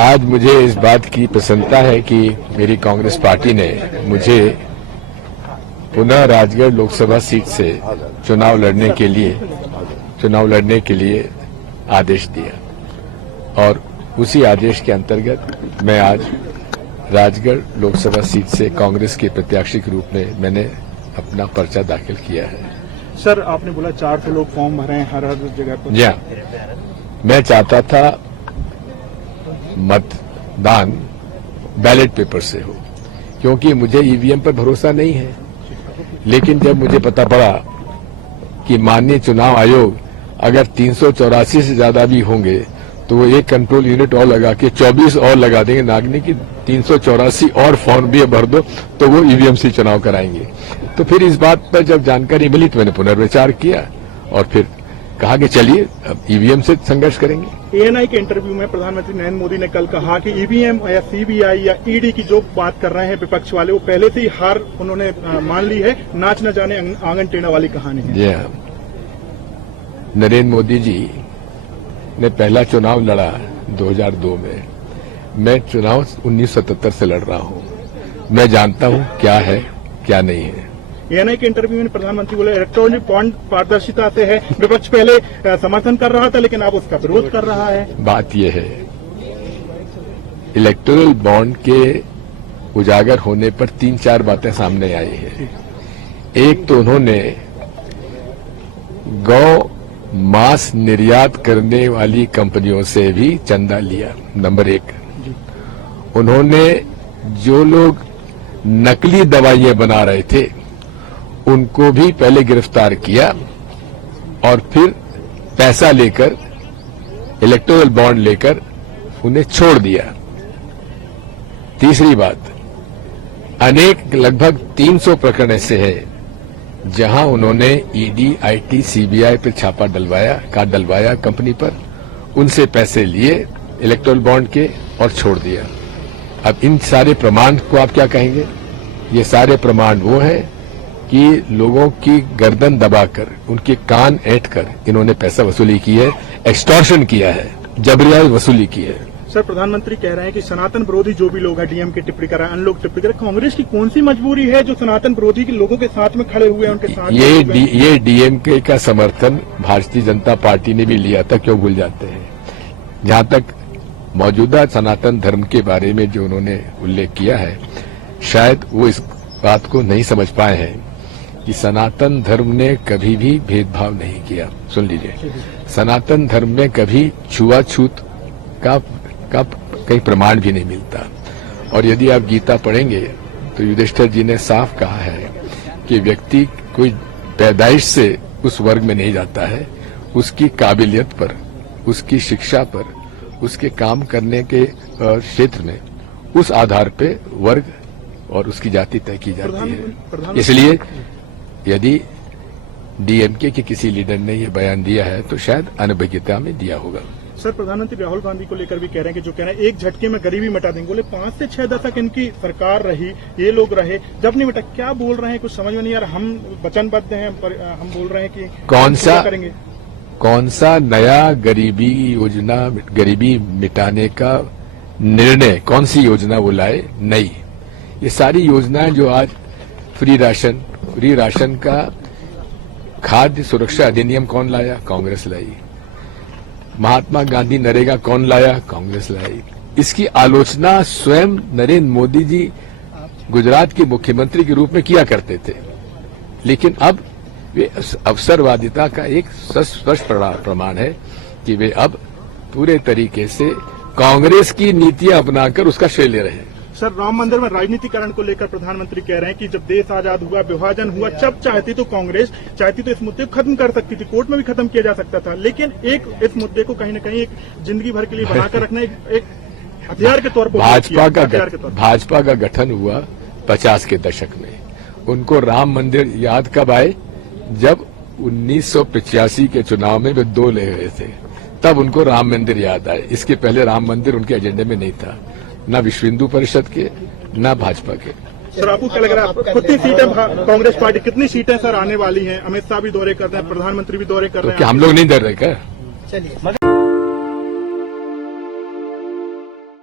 आज मुझे इस बात की प्रसन्नता है कि मेरी कांग्रेस पार्टी ने मुझे पुनः राजगढ़ लोकसभा सीट से चुनाव लड़ने के लिए आदेश दिया और उसी आदेश के अंतर्गत मैं आज राजगढ़ लोकसभा सीट से कांग्रेस के प्रत्याशी के रूप में मैंने अपना पर्चा दाखिल किया है। सर, आपने बोला 400 लोग फॉर्म भरे हैं हर जगह पर। जी हाँ, मैं चाहता था मतदान बैलेट पेपर से हो, क्योंकि मुझे ईवीएम पर भरोसा नहीं है। लेकिन जब मुझे पता पड़ा कि माननीय चुनाव आयोग अगर 384 से ज्यादा भी होंगे तो वो एक कंट्रोल यूनिट और लगा के 24 और लगा देंगे, नागनी की 384 और फॉर्म भी भर दो तो वो ईवीएम से चुनाव कराएंगे। तो फिर इस बात पर जब जानकारी मिली तो मैंने पुनर्विचार किया और फिर कहा कि चलिए अब ईवीएम से संघर्ष करेंगे। एएनआई के इंटरव्यू में प्रधानमंत्री नरेंद्र मोदी ने कल कहा कि ईवीएम या सीबीआई या ईडी की जो बात कर रहे हैं विपक्ष वाले, वो पहले से ही हार उन्होंने मान ली है। नाच न जाने आंगन टेढ़ा वाली कहानी है। जी हाँ, नरेंद्र मोदी जी ने पहला चुनाव लड़ा 2002 में। मैं चुनाव 1977 से लड़ रहा हूं। मैं जानता हूं क्या है क्या नहीं है। एएनआई के इंटरव्यू में प्रधानमंत्री बोले इलेक्ट्रॉनिक बॉन्ड पारदर्शिता से है, विपक्ष पहले समर्थन कर रहा था लेकिन अब उसका विरोध कर रहा है। बात यह है, इलेक्टोरल बॉन्ड के उजागर होने पर 3-4 बातें सामने आई है। एक तो उन्होंने गौ मांस निर्यात करने वाली कंपनियों से भी चंदा लिया। नंबर 1, उन्होंने जो लोग नकली दवाइयां बना रहे थे उनको भी पहले गिरफ्तार किया और फिर पैसा लेकर इलेक्टोरल बॉन्ड लेकर उन्हें छोड़ दिया। तीसरी बात, अनेक लगभग 300 प्रकरण ऐसे हैं जहां उन्होंने ईडी, आईटी, सीबीआई पर छापा डलवाया कंपनी पर, उनसे पैसे लिए इलेक्टोरल बॉन्ड के और छोड़ दिया। अब इन सारे प्रमाण को आप क्या कहेंगे? ये सारे प्रमाण वो हैं कि लोगों की गर्दन दबाकर, उनके कान ऐंठकर इन्होंने पैसा वसूली की है, एक्सटॉर्शन किया है, जबरिया वसूली की है। सर, प्रधानमंत्री कह रहे हैं कि सनातन विरोधी जो भी लोग हैं, डीएम की टिप्पणी कर रहे हैं, अन्य लोग टिप्पणी कर रहे हैं। कांग्रेस की कौन सी मजबूरी है जो सनातन विरोधी के लोगों के साथ में खड़े हुए हैं, उनके साथ? ये डीएमके का समर्थन भारतीय जनता पार्टी ने भी लिया था, क्यों भूल जाते हैं? जहां तक मौजूदा सनातन धर्म के बारे में जो उन्होंने उल्लेख किया है, शायद वो इस बात को नहीं समझ पाए हैं कि सनातन धर्म ने कभी भी भेदभाव नहीं किया। सुन लीजिए, सनातन धर्म में कभी छुआछूत का कहीं प्रमाण भी नहीं मिलता। और यदि आप गीता पढ़ेंगे तो युधिष्ठिर जी ने साफ कहा है कि व्यक्ति कोई पैदाइश से उस वर्ग में नहीं जाता है, उसकी काबिलियत पर, उसकी शिक्षा पर, उसके काम करने के क्षेत्र में, उस आधार पे वर्ग और उसकी जाति तय की जाती है। इसलिए यदि डीएमके के किसी लीडर ने यह बयान दिया है तो शायद अनभिज्ञता में दिया होगा। सर, प्रधानमंत्री राहुल गांधी को लेकर भी कह रहे हैं कि जो कह रहे हैं एक झटके में गरीबी मिटा देंगे। बोले 5 से 6 दशक इनकी सरकार रही, ये लोग रहे, जब नहीं मिटा। क्या बोल रहे हैं? कुछ समझ में नहीं आ रहा। हम वचनबद्ध हैं, हम बोल रहे हैं कि कौन सा नया गरीबी मिटाने का निर्णय, कौन सी योजना वो लाए? नहीं, ये सारी योजनाएं जो आज फ्री राशन का खाद्य सुरक्षा अधिनियम कौन लाया? कांग्रेस लाई। महात्मा गांधी नरेगा कौन लाया? कांग्रेस लाई। इसकी आलोचना स्वयं नरेंद्र मोदी जी गुजरात के मुख्यमंत्री के रूप में किया करते थे, लेकिन अब वे अवसरवादिता का एक स्पष्ट प्रमाण है कि वे अब पूरे तरीके से कांग्रेस की नीतियां अपनाकर उसका श्रेय ले रहे हैं। सर, राम मंदिर में राजनीतिकरण को लेकर प्रधानमंत्री कह रहे हैं कि जब देश आजाद हुआ, विभाजन हुआ, जब चाहती तो कांग्रेस चाहती तो इस मुद्दे को खत्म कर सकती थी, कोर्ट में भी खत्म किया जा सकता था। लेकिन इस मुद्दे को कहीं न कहीं एक जिंदगी भर के लिए बनाकर रखना एक हथियार के तौर पर भाजपा का गठन हुआ 50 के दशक में। उनको राम मंदिर याद कब आए? जब 1985 के चुनाव में वे 2 ले गए थे, तब उनको राम मंदिर याद आए। इसके पहले राम मंदिर उनके एजेंडे में नहीं था, न विश्व हिंदू परिषद के, न भाजपा के। सर, आपको क्या लग रहा है कितनी सीटें कांग्रेस पार्टी, कितनी सीटें सर आने वाली हैं? अमित शाह भी दौरे कर रहे हैं, प्रधानमंत्री भी दौरे कर रहे हैं। क्या हम लोग नहीं डर रहे क्या?